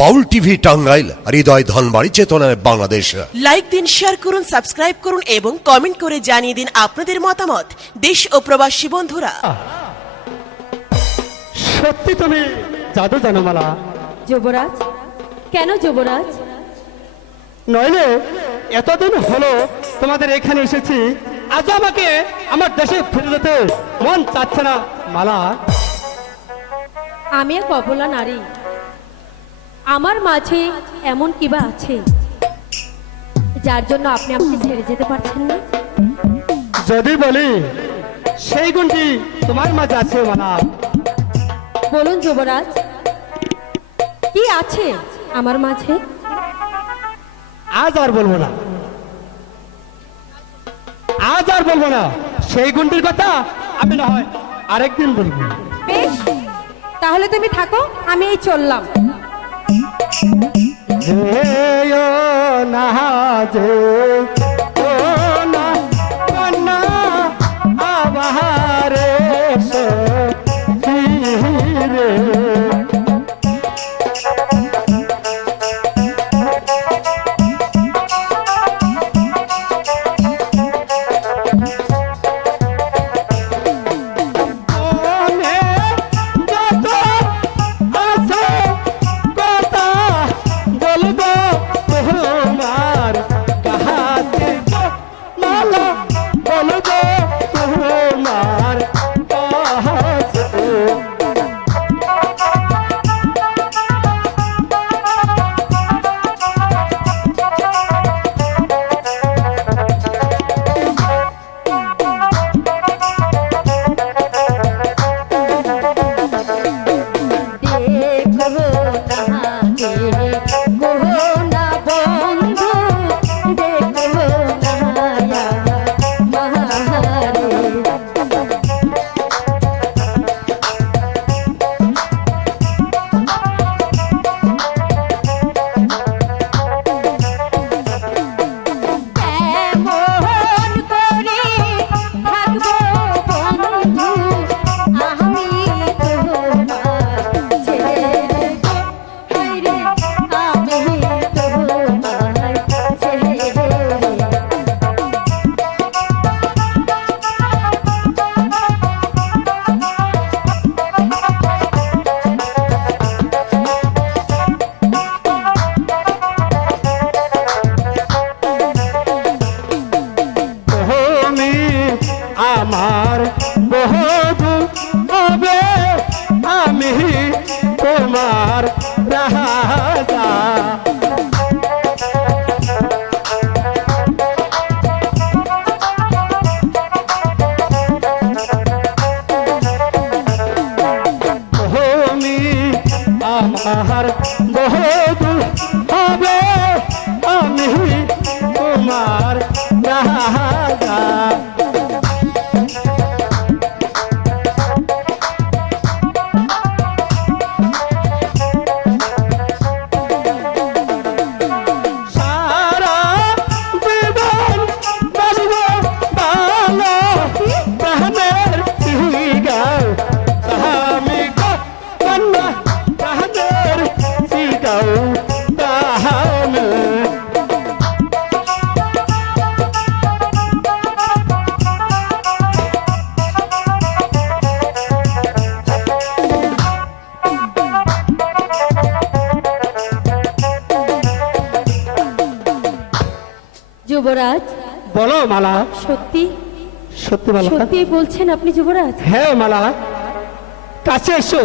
বাউল TV Tangail Hridoy Dhanbari চেতনায় Bangladesh. Like দিন share করুন সাবস্ক্রাইব করুন এবং কমেন্ট করে জানিয়ে দিন আপনাদের মতামত। দেশ ও প্রবাসী বন্ধুরা। সত্যি তুমি জাদু জানো মালা যুবরাজ কেন যুবরাজ? নইলে এতদিন হলো তোমাদের এখানে এসেছি আজ আমাকে আমার দেশে ফিরে যেতে মন চাচ্ছে না মালা। আমি এক অবলা নারী। আমার মাঝে এমন কিবা আছে যার জন্য আপনি আমাকে ছেড়ে যেতে পারছেন না? যদি বলি সেই গুণটি তোমার মাঝে আছে বলুন যুবরাজ কি আছে আমার মাঝে? আজ আর বলব না। আজ আর বলব না। সেই গুণটির কথা আমি না হয় আরেকদিন বলব। বেশ তাহলে তুমি থাকো আমি এই চললাম। যেও না যে ও না কন্যা करो कहाँ तेरे oh, যুবরাজ। বলো মালা। সত্যি? সত্যি মালা সত্যি বলছেন আপনি যুবরাজ? হ্যাঁ মালা। কাছে এসো।